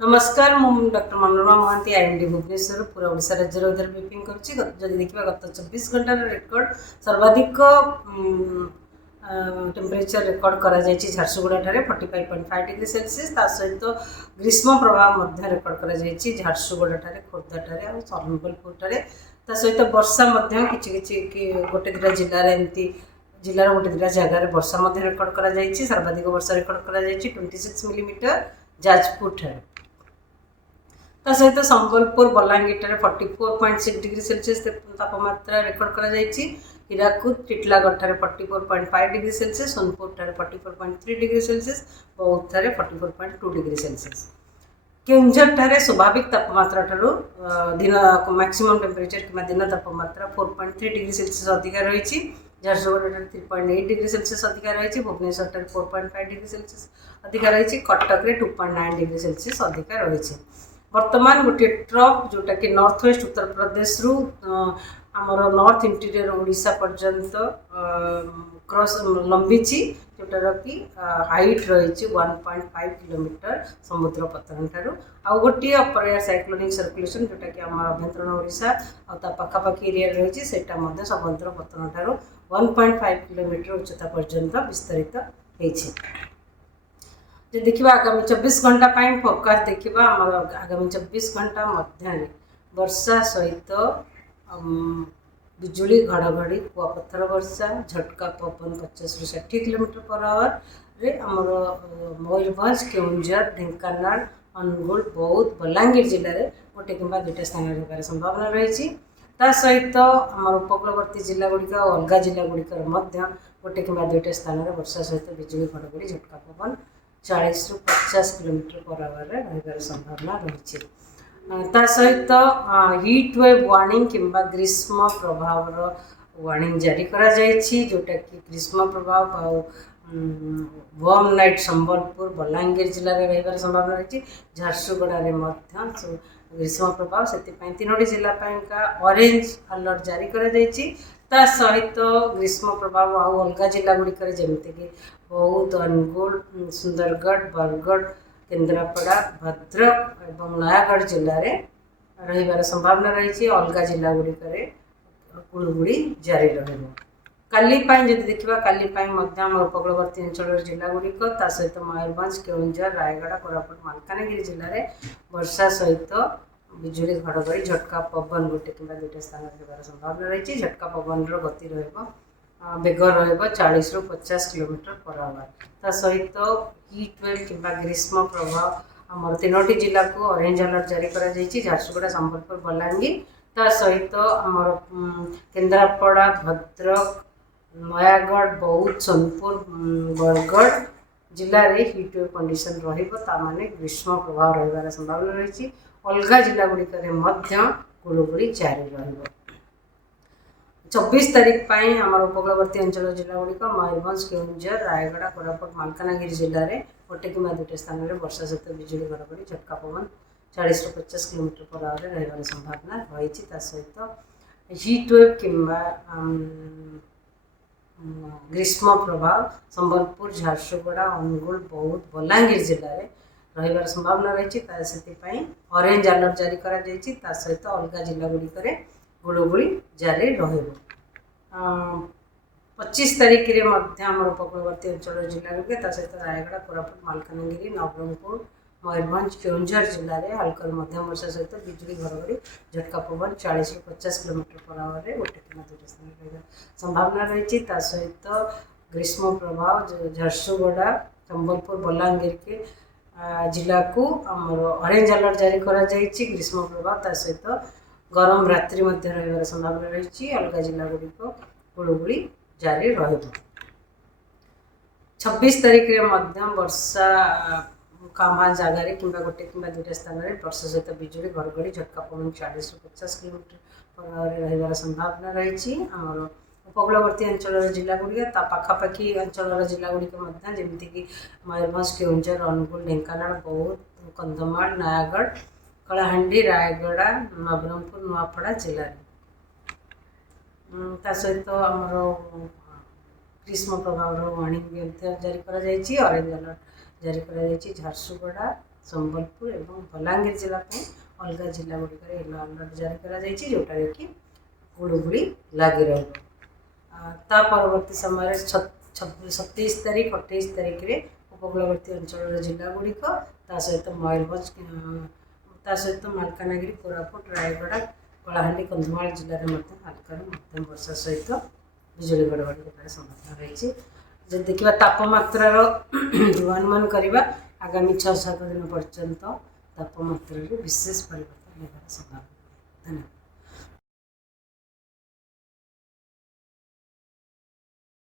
नमस्कार मु doctor Manorama Mahanti IMD Bhubaneswar पूरा ओडिशा राज्य उधर ब्रीफिंग करुँच देखा गत 24 घंटार रेकर्ड सर्वाधिक टेम्परेचर रेकर्ड करा झारसुगुड़ा 45.5 डिग्री सेल्सियस सहित ग्रीष्म प्रभाव रेकर्ड करा झारसुगुड़ा खोर्धा और सम्बलपुर सहित वर्षा गोटे दुटा जिले एमती जिलार गोटे दुटा जगार वर्षा रेकर्ड करा सर्वाधिक वर्षा रेकर्ड करा 26 मिलीमीटर जाजपुर ठारे सहित संबलपुर बलांगीर 44.6 डिग्री सेल्सियस तापमात्रा रेकर्ड करा Hirakud Titlagarh 44.5 degree Celsius Sonepur 44.3 degree Celsius Boudh 44.2 degree Celsius Keonjhar ठारे स्वाभाविक तापमात्रा दिन मैक्सिमम टेम्परेचर कि दिन तापमात्रा 4.3 डिग्री सेल्सियस अधिक रही झारसुगुड़ा 3.8 डिग्री सेल्सियस अधिक रही भुवनेश्वर 4.5 डिग्री सेल्सियस अधिक रही कटक 2.9 डिग्री सेल्सियस अधिक रही वर्तमान गोटे ट्रफ जोटा कि नॉर्थ वेस्ट उत्तर प्रदेश रु आमर नॉर्थ इंटीरियर ओडिशा पर्यंत क्रॉस लंबी जोटार कि हाइट रही 1.5 किलोमीटर समुद्र पतन ठारू आउ गोटे अपर एयर साइक्लोनिक सर्कुलेशन जोटा कि आम अभ्यंतरण ओडिशा आ पाखापाखि एरिया रही समुद्र पतन ठारू 1.5 किलोमीटर उच्चता पर्यंत विस्तारित होती जो देखा आगामी 24 घंटा फोरकास्ट देखा आगामी 24 घंटा मध्य वर्षा सहित बिजुली घड़घड़ी कुआपथर वर्षा झटका पवन 50 ରୁ 60 किलोमीटर पर आवर रे आमर मयूरभंज केउंझर ढेंकानाल अनुगुल बौद्ध बलांगीर जिले में गोटे कि दुईटा स्थान रही संभावना रही सहित आम उपकूलवर्ती जिला गुड़िक अलग जिला गुड़िकर गोटे कि दुईटा स्थान वर्षा सहित बिजुली घड़घड़ी झटका पवन 40 ରୁ 50 किलोमीटर पर आवर रही संभावना रही सहित हिट वेव वार्निंग किंबा ग्रीष्म प्रभाव वार्निंग जारी करा जोटा कि ग्रीष्म प्रभाव वार्म नाइट संबलपुर बलांगीर जिले में रही संभावना रही झारसुगुड़ा ग्रीष्म प्रभाव से तीनोटी जिलापाई ऑरेंज अलर्ट जारी करा सहित ग्रीष्म प्रभाव आउ अलग जिला गुड़िक जमीक बौद्ध अनुगुल सुंदरगढ़ बरगढ़ केन्द्रापड़ा भद्रक और नयागढ़ जिले में रही संभावना रही अलग जिला गुड़िक गुड़गुड़ी जारी रही जब देखा कालीपाई उपकूलवर्ती अंचल जिला गुड़िक सहित मयूरभंज केउंझर रायगढ़ कोरापुट मालकानगिरी जिले में वर्षा सहित बिजुली घड़घड़ी झटका पवन गोटे कि दुईटा स्थान रही संभावना रही झटका पवन गति बेग रही 40 ରୁ 50 किलोमीटर पर आवर सहित हिट वेव कि ग्रीष्म प्रभाव आम तीनोटी जिला को ऑरेंज अलर्ट जारी करा झारसुगुड़ा संबलपुर बलांगीर सहित आमर केन्द्रापड़ा भद्रक नयागढ़ बौद्ध सोनपुर बरगढ़ जिले में हिट वेव कंडीशन रही ग्रीष्म प्रभाव रही संभावना रही अलग जिला गुड़िक गुड़गुड़ी जारी रही 24 तारीख आम उपकूलवर्ती अंचल जिला गुड़िक मयूरभंज केउंझर रायगढ़ कोरापुट मालकानगिरी जिले में गोटे कि दुईटा स्थान में वर्षा सहित बिजुली घड़घड़ी झटका पवन 40 ରୁ 50 किलोमीटर पर आवर रही संभावना रही सहित हिट वेव कि ग्रीष्म प्रभाव संबलपुर झारसुगुड़ा अनुगुल बौद्ध बलांगीर जिले में रही संभावना रही से ऑरेंज अलर्ट जारी करा सहित अलग जिला गुड़िक गुड़गुड़ी जारी रही 25 तारीख में उपकूलवर्ती अंचल जिला गुड़िक सहित रायगढ़ कोरापुट मालकानगिरी नवरंगपुर मयूरभंज केउंझर जिले में हल्का मध्यम वर्षा सहित बिजुली घड़घड़ी झटका पवन 40 ରୁ 50 किलोमीटर पर आवर गोटे कि दुईटा स्थान रही संभावना रही सहित ग्रीष्म प्रभाव झारसुगुड़ा संबलपुर बलांगीर के जिला को आमर ऑरेंज अलर्ट जारी करा ग्रीष्म प्रभाव सहित गरम रात्रि रही संभावना रही अलग जिला गुड़िक गुड़गुड़ी जारी रही 26 तारीख में वर्षा कामा जगार कि गोटे कि दुईटा स्थान में वर्षा सहित बिजुली घड़घड़ी झटका पवन 40 ରୁ 50 किलोमीटर पर रही संभावना रही आमर उपकूलवर्ती अंचल जिला गुड़िक पाखापाखि अंचल जिला गुड़िक जमीक मयूरभंज केउंझर अनुगुल ढेंकानाल बौद्ध कंधमाल नयागढ़ कलाहांडी रायगढ़ नवरंगपुर नुआपड़ा जिले सहित आमर ग्रीष्म प्रभाव वार्निंग जारी करा ऑरेंज अलर्ट जारी करा झारसुगुड़ा संबलपुर और बलांगीर जिला अलग जिला गुड़िक येलो अलर्ट जारी जोटा कि गुड़गुड़ी लगी ता परवर्ती समय 27 तारीख 28 तारीख में उपकूलवर्ती अंचल जिला गुड़िक सहित मयूरभंज सहित मालकानगिरी कोरापुट रायगड़ा कलाहांडी कंधमाल जिले में हल्का मध्यम वर्षा सहित बिजुली घड़घड़ी संभावना रही। जब देखा तापमात्रार अनुमान करवा आगामी 6-7 दिन पर्यंत तापमात्रा विशेष परिवर्तन होगा संभावना। धन्यवाद।